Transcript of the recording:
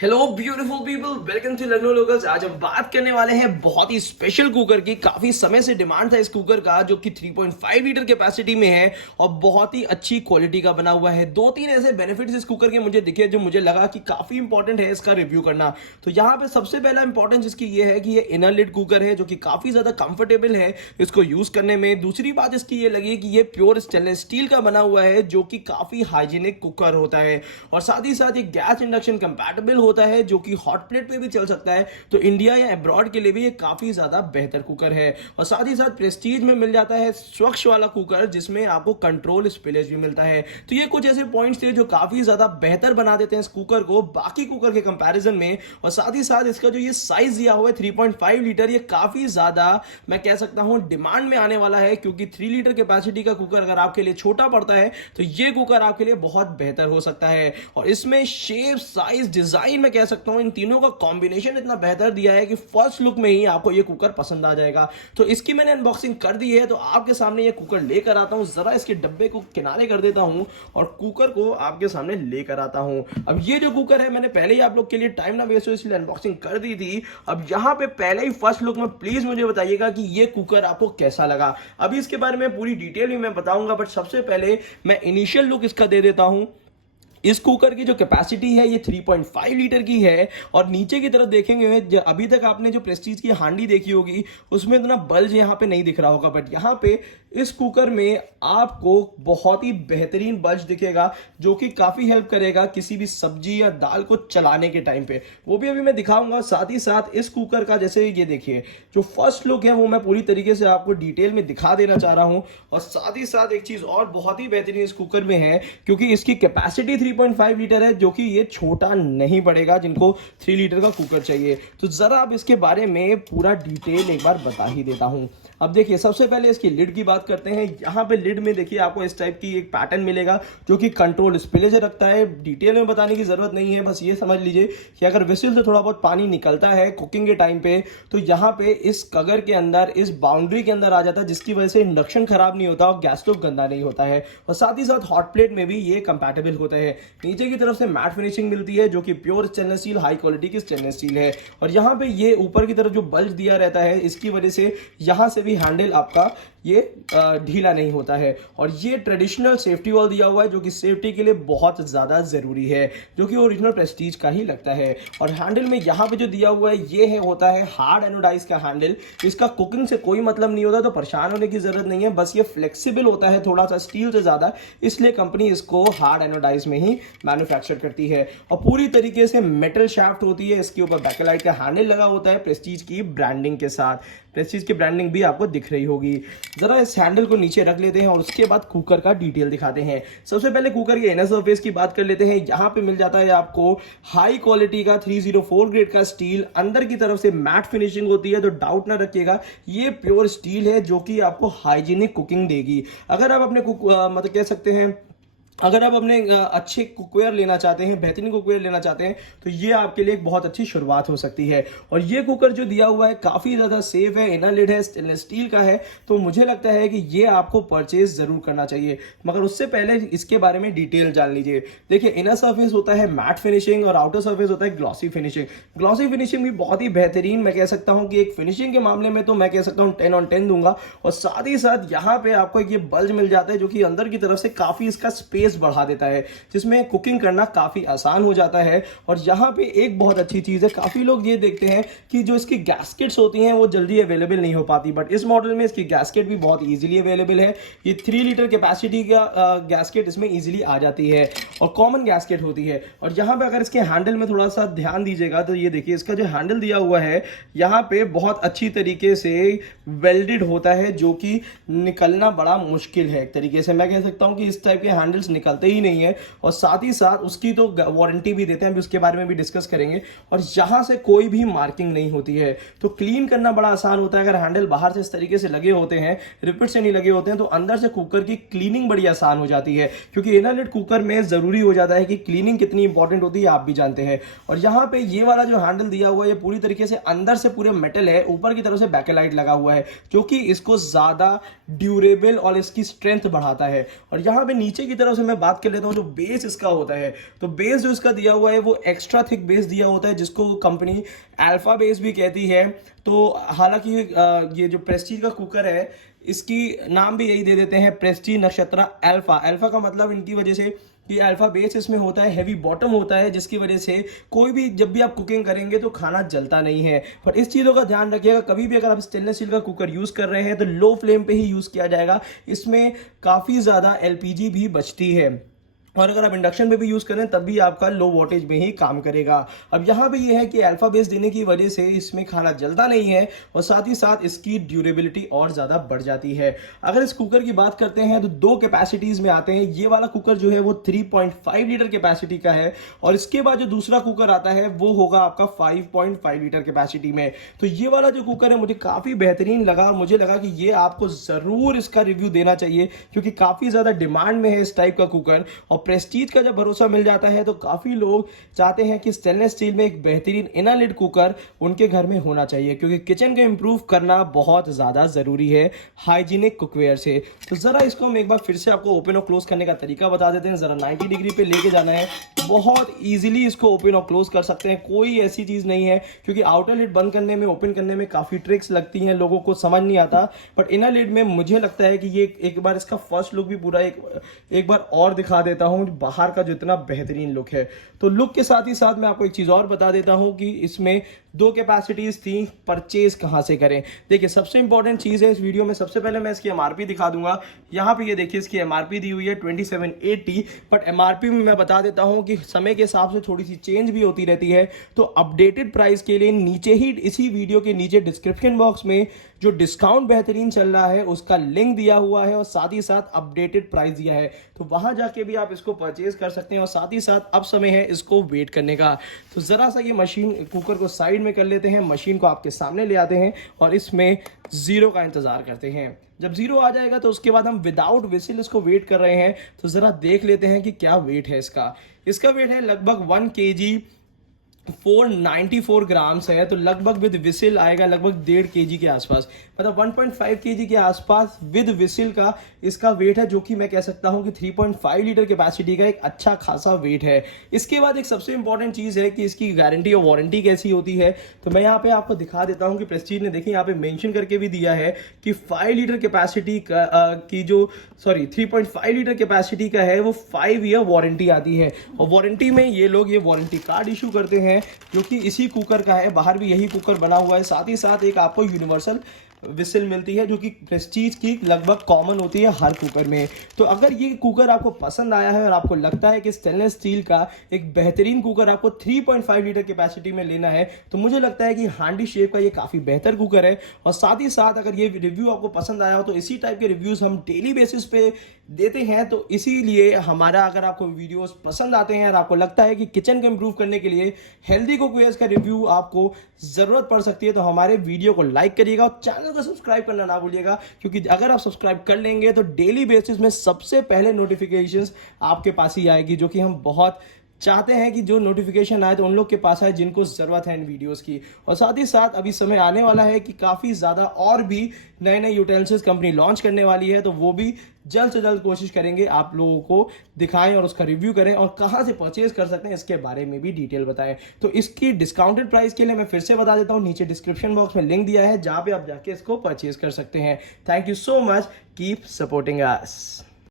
Hello beautiful people, welcome to Lucknow locals. आज हम बात करने वाले हैं बहुत ही स्पेशल कुकर की। काफी समय से डिमांड था इस कुकर का, जो कि 3.5 लीटर कैपेसिटी में है और बहुत ही अच्छी क्वालिटी का बना हुआ है। दो तीन ऐसे बेनिफिट्स इस कुकर के मुझे दिखे जो मुझे लगा कि काफी इंपॉर्टेंट है इसका रिव्यू करना। तो यहाँ पे सबसे पहला इंपॉर्टेंस इसकी ये है कि ये इनर लिड कुकर है, जो कि काफी ज्यादा कंफर्टेबल है इसको यूज करने में। दूसरी बात इसकी ये लगी कि ये प्योर स्टेनलेस स्टील का बना हुआ है, जो कि काफी हाइजीनिक कुकर होता है। और साथ ही साथ ये गैस इंडक्शन कंपैटिबल होता है, जो कि हॉट प्लेट पे भी चल सकता है। तो इंडिया या अब्रॉड के लिए भी ये काफी ज्यादा बेहतर कुकर है। और साथ ही साथ प्रेस्टीज में मिल जाता है स्वच्छ वाला कुकर, जिसमें आपको कंट्रोल स्पिलेज भी मिलता है। तो ये कुछ ऐसे पॉइंट्स थे जो काफी ज्यादा बेहतर बना देते हैं इस कुकर को बाकी कुकर के कंपैरिजन में। और साथ ही साथ इसका जो ये साइज दिया हुआ है 3.5 लीटर, ये काफी ज्यादा मैं कह सकता हूं डिमांड में आने वाला है, क्योंकि 3 लीटर कैपेसिटी का कुकर अगर आपके लिए छोटा पड़ता है तो ये कुकर आपके लिए बहुत बेहतर हो सकता है। और इसमें शेप, साइज, डिजाइन में कह सकता हूं इन तीनों का कॉम्बिनेशन इतना बेहतर दिया है कि फर्स्ट लुक में ही आपको ये कुकर पसंद आ जाएगा। तो इसकी मैंने अनबॉक्सिंग कर दी है, तो आपके सामने ये कुकर लेकर आता हूं। जरा इसके डब्बे को किनारे कर देता हूं और कुकर को आपके सामने लेकर आता हूं। अब ये जो कुकर है, मैंने पहले ही आप लोग के लिए टाइम ना वेस्ट हो इसलिए अनबॉक्सिंग कर दी थी। अब यहां पे पहले ही फर्स्ट लुक में प्लीज मुझे बताइएगा कि ये कुकर आपको कैसा लगा। अभी इसके बारे में पूरी डिटेल भी मैं बताऊंगा, बट सबसे पहले मैं इनिशियल लुक इसका दे देता हूं। इस कुकर की जो कैपेसिटी है ये 3.5 लीटर की है। और नीचे की तरफ देखेंगे, अभी तक आपने जो प्रेस्टीज की हांडी देखी होगी उसमें इतना बल्ज यहाँ पे नहीं दिख रहा होगा, बट यहाँ पे इस कुकर में आपको बहुत ही बेहतरीन बल्ज दिखेगा, जो कि काफी हेल्प करेगा किसी भी सब्जी या दाल को चलाने के टाइम पे। वो भी अभी मैं दिखाऊंगा। साथ ही साथ इस कुकर का जैसे ये देखिए, जो फर्स्ट लुक है वो मैं पूरी तरीके से आपको डिटेल में दिखा देना चाह रहा हूं। और साथ ही साथ एक चीज और बहुत ही बेहतरीन इस कुकर में है, क्योंकि इसकी कैपेसिटी 3.5 लीटर है, जो कि ये छोटा नहीं पड़ेगा जिनको 3 लीटर का कुकर चाहिए। तो जरा अब इसके बारे में पूरा डिटेल एक बार बता ही देता हूं। अब देखिए, सबसे पहले इसकी लिड की बात करते हैं। यहाँ पे लिड में देखिए आपको इस टाइप की एक पैटर्न मिलेगा, जो कि कंट्रोल स्पिलेज रखता है। डिटेल में बताने की जरूरत नहीं है, बस ये समझ लीजिए कि अगर विसिल से थोड़ा बहुत पानी निकलता है कुकिंग के टाइम पे, तो यहाँ पे इस कगर के अंदर, इस बाउंड्री के अंदर आ जाता है, जिसकी वजह से इंडक्शन खराब नहीं होता और गैस स्टोव गंदा नहीं होता है। और साथ ही साथ हॉट प्लेट में भी ये कंपैटिबल होता है। नीचे की तरफ से मैट फिनिशिंग मिलती है, जो कि pure stainless steel, high quality की स्टेनलेस स्टील है। और यहाँ पे ये ऊपर की तरफ जो बल्ज दिया रहता है, इसकी वजह से यहाँ से भी हैंडल आपका ये ढीला नहीं होता है। और ये ट्रेडिशनल सेफ्टी वॉल दिया हुआ है, जो कि सेफ्टी के लिए बहुत ज्यादा जरूरी है, जो कि ओरिजिनल प्रेस्टीज का ही लगता है। और हैंडल में यहाँ पे जो दिया हुआ है ये है, होता है हार्ड एनोडाइज का हैंडल। इसका कुकिंग से कोई मतलब नहीं होता, तो परेशान होने की जरूरत नहीं है। बस ये फ्लेक्सिबल होता है थोड़ा सा स्टील से ज्यादा, इसलिए कंपनी इसको हार्ड एनोडाइज में ही मैन्युफैक्चर करती है। और पूरी तरीके से मेटल शाफ्ट होती है। इसके ऊपर बैकलाइट का हैंडल लगा होता है प्रेस्टीज की ब्रांडिंग के साथ। प्रेस्टीज की ब्रांडिंग भी आपको दिख रही होगी। जरा इस हैंडल को नीचे रख लेते हैं और उसके बाद कुकर का डिटेल दिखाते हैं। सबसे पहले कुकर के इनर सरफेस की बात कर लेते हैं। यहां पे मिल जाता है आपको हाई क्वालिटी का 304 ग्रेड का स्टील। अंदर की तरफ से मैट फिनिशिंग होती है, तो डाउट ना रखिएगा, ये प्योर स्टील है, जो कि आपको हाइजीनिक कुकिंग देगी। अगर आप अपने मतलब कह सकते हैं, अगर आप अपने अच्छे कुकवेयर लेना चाहते हैं, बेहतरीन कुकवेयर लेना चाहते हैं, तो ये आपके लिए एक बहुत अच्छी शुरुआत हो सकती है। और ये कुकर जो दिया हुआ है काफी ज्यादा सेफ है, इनर लिड है, स्टेनलेस स्टील का है। तो मुझे लगता है कि ये आपको परचेज जरूर करना चाहिए, मगर उससे पहले इसके बारे में डिटेल जान लीजिए। देखिए, इनर सर्फेस होता है मैट फिनिशिंग और आउटर सर्फेस होता है ग्लॉसी फिनिशिंग। ग्लॉसी फिनिशिंग भी बहुत ही बेहतरीन, मैं कह सकता हूं कि एक फिनिशिंग के मामले में तो मैं कह सकता हूं 10 on 10 दूंगा। और साथ ही साथ यहाँ पे आपको एक ये बल्ज मिल जाता है, जो कि अंदर की तरफ से काफी इसका स्पेस बढ़ा देता है, जिसमें कुकिंग करना काफी आसान हो जाता है। और यहां पे एक बहुत अच्छी चीज है, काफी लोग ये देखते हैं कि जो इसकी गैस्केट्स होती हैं वो जल्दी अवेलेबल नहीं हो पाती, बट इस मॉडल में इसकी गैस्केट भी बहुत इजीली अवेलेबल है। ये 3 लीटर कैपेसिटी का गैस्केट इसमें इजीली आ जाती है और कॉमन गैस्केट होती है। और यहां पे अगर इसके हैंडल में थोड़ा सा ध्यान दीजिएगा, तो ये देखिए इसका जो हैंडल दिया हुआ है यहां पे बहुत अच्छी तरीके से वेल्डेड होता है, जो कि निकलना बड़ा मुश्किल है। एक तरीके से मैं कह सकता हूं कि इस टाइप के हैंडल्स निकलते ही नहीं है। और साथ ही साथ उसकी तो वारंटी भी देते हैं, अभी उसके बारे में भी डिस्कस करेंगे। और यहां से कोई भी मार्किंग नहीं होती है, तो क्लीन करना बड़ा आसान होता है। अगर हैंडल बाहर से इस तरीके से लगे होते हैं, रिपिट से नहीं लगे होते हैं, तो अंदर से कुकर की क्लीनिंग बड़ी आसान हो जाती है, क्योंकि इनर लिड कुकर में जरूरी हो जाता है कि क्लीनिंग कितनी इंपॉर्टेंट होती है, आप भी जानते हैं। और यहां पे ये वाला जो हैंडल दिया हुआ है, ये पूरी तरीके से अंदर से पूरे मेटल है, ऊपर की तरफ से बैकलाइट लगा हुआ है, जो कि इसको ज्यादा ड्यूरेबल और इसकी स्ट्रेंथ बढ़ाता है। और यहां पे नीचे की तरफ से मैं बात कर लेता हूँ जो बेस इसका होता है। तो बेस जो इसका दिया हुआ है वो एक्स्ट्रा थिक बेस दिया होता है, जिसको कंपनी अल्फा बेस भी कहती है। तो हालांकि ये जो प्रेस्टीज का कुकर है, इसकी नाम भी यही दे देते हैं, प्रेस्टीज नक्षत्रा अल्फा। अल्फा का मतलब इनकी वजह से कि अल्फा बेस इसमें होता है, हैवी बॉटम होता है, जिसकी वजह से कोई भी जब भी आप कुकिंग करेंगे तो खाना जलता नहीं है। पर इस चीज़ों का ध्यान रखिएगा, कभी भी अगर आप स्टेनलेस स्टील का कुकर यूज़ कर रहे हैं तो लो फ्लेम पे ही यूज़ किया जाएगा। इसमें काफ़ी ज़्यादा एलपीजी भी बचती है, और अगर आप इंडक्शन पे भी यूज़ करें तब भी आपका लो वोल्टेज में ही काम करेगा। अब यहाँ पे ये है कि अल्फा बेस देने की वजह से इसमें खाना जलता नहीं है, और साथ ही साथ इसकी ड्यूरेबिलिटी और ज़्यादा बढ़ जाती है। अगर इस कुकर की बात करते हैं तो दो कैपेसिटीज़ में आते हैं। ये वाला कुकर जो है वो 3.5 लीटर कैपेसिटी का है, और इसके बाद जो दूसरा कुकर आता है वो होगा आपका 5.5 लीटर कैपेसिटी में। तो ये वाला जो कुकर है मुझे काफ़ी बेहतरीन लगा। मुझे लगा कि ये आपको ज़रूर इसका रिव्यू देना चाहिए, क्योंकि काफ़ी ज़्यादा डिमांड में है इस टाइप का कुकर। और प्रेस्टीज का जब भरोसा मिल जाता है तो काफ़ी लोग चाहते हैं कि स्टेनलेस स्टील में एक बेहतरीन इनर लिड कुकर उनके घर में होना चाहिए, क्योंकि किचन को इंप्रूव करना बहुत ज़्यादा ज़रूरी है हाइजीनिक कुकवेयर से। तो ज़रा इसको हम एक बार फिर से आपको ओपन और क्लोज करने का तरीका बता देते हैं। ज़रा 90 डिग्री पे लेके जाना है, बहुत ईजिली इसको ओपन और क्लोज कर सकते हैं, कोई ऐसी चीज़ नहीं है। क्योंकि आउटर लिड बंद करने में, ओपन करने में काफ़ी ट्रिक्स लगती हैं, लोगों को समझ नहीं आता। बट इनर लिड में मुझे लगता है कि ये एक बार इसका फर्स्ट लुक भी पूरा एक बार और दिखा देता हूं, बाहर का जो इतना बेहतरीन लुक है। तो लुक के साथ ही साथ मैं आपको एक चीज़ और बता देता हूं कि इसमें दो कैपेसिटीज थी, परचेज कहां से करें। देखिए सबसे इंपॉर्टेंट चीज़ है इस वीडियो में, सबसे पहले मैं इसकी एमआरपी दिखा दूंगा। यहाँ पे ये देखिए इसकी एमआरपी दी हुई है 2780, बट एमआरपी में मैं बता देता हूँ कि समय के हिसाब से थोड़ी सी चेंज भी होती रहती है। तो अपडेटेड प्राइस के लिए नीचे ही, इसी वीडियो के नीचे डिस्क्रिप्शन बॉक्स में जो डिस्काउंट बेहतरीन चल रहा है उसका लिंक दिया हुआ है, और साथ ही साथ अपडेटेड प्राइस दिया है। तो वहां जाके भी आप इसको परचेज कर सकते हैं, और साथ ही साथ अब समय है इसको वेट करने का। तो जरा सा ये मशीन कुकर को साइड में कर लेते हैं, मशीन को आपके सामने ले आते हैं और इसमें जीरो का इंतजार करते हैं। जब जीरो आ जाएगा तो उसके बाद हम विदाउट विसिल इसको वेट कर रहे हैं। तो जरा देख लेते हैं कि क्या वेट है इसका। इसका वेट है लगभग 1 kg 494 ग्राम्स है। तो लगभग विद विसिल आएगा लगभग 1.5 kg के आसपास, मतलब 1.5 kg के आसपास विद विसिल का इसका वेट है, जो कि मैं कह सकता हूं कि 3.5 लीटर कैपेसिटी का एक अच्छा खासा वेट है। इसके बाद एक सबसे इंपॉर्टेंट चीज़ है कि इसकी गारंटी और वारंटी कैसी होती है। तो मैं यहाँ पे आपको दिखा देता हूँ कि प्रेस्टीज ने, देखिए यहाँ पे मेंशन करके भी दिया है कि 5 लीटर कैपेसिटी की जो 3.5 लीटर कैपेसिटी का है वो 5 ईयर वारंटी आती है। और वारंटी में ये लोग ये वारंटी कार्ड इशू करते हैं, जो कि इसी कुकर का है, बाहर भी यही कुकर बना हुआ है। साथ ही साथ एक आपको यूनिवर्सल विसिल मिलती है, जो कि प्रेस्टीज की लगभग कॉमन होती है हर कुकर में। तो अगर ये कुकर आपको पसंद आया है और आपको लगता है कि स्टेनलेस स्टील का एक बेहतरीन कुकर आपको 3.5 लीटर कैपेसिटी में लेना है, तो मुझे लगता है कि हांडी शेप का ये काफ़ी बेहतर कुकर है। और साथ ही साथ अगर ये रिव्यू आपको पसंद आया हो तो इसी टाइप के रिव्यूज़ हम डेली बेसिस पे देते हैं। तो इसीलिए हमारा, अगर आपको वीडियोस पसंद आते हैं और आपको लगता है कि किचन को इंप्रूव करने के लिए हेल्दी कुकवेयर्स का रिव्यू आपको ज़रूरत पड़ सकती है, तो हमारे वीडियो को लाइक करिएगा और चैनल को सब्सक्राइब करना ना भूलिएगा। क्योंकि अगर आप सब्सक्राइब कर लेंगे तो डेली बेसिस में सबसे पहले नोटिफिकेशंस आपके पास ही आएगी, जो कि हम बहुत चाहते हैं कि जो नोटिफिकेशन आए तो उन लोग के पास आए जिनको ज़रूरत है इन वीडियोस की। और साथ ही साथ अभी समय आने वाला है कि काफ़ी ज़्यादा और भी नए नए यूटेंसिल्स कंपनी लॉन्च करने वाली है, तो वो भी जल्द से जल्द कोशिश करेंगे आप लोगों को दिखाएं और उसका रिव्यू करें, और कहां से परचेज कर सकते हैं इसके बारे में भी डिटेल बताएं। तो इसकी डिस्काउंटेड प्राइस के लिए मैं फिर से बता देता हूं, नीचे डिस्क्रिप्शन बॉक्स में लिंक दिया है जहां पे आप जाके इसको परचेज कर सकते हैं। Thank you so much, keep supporting us.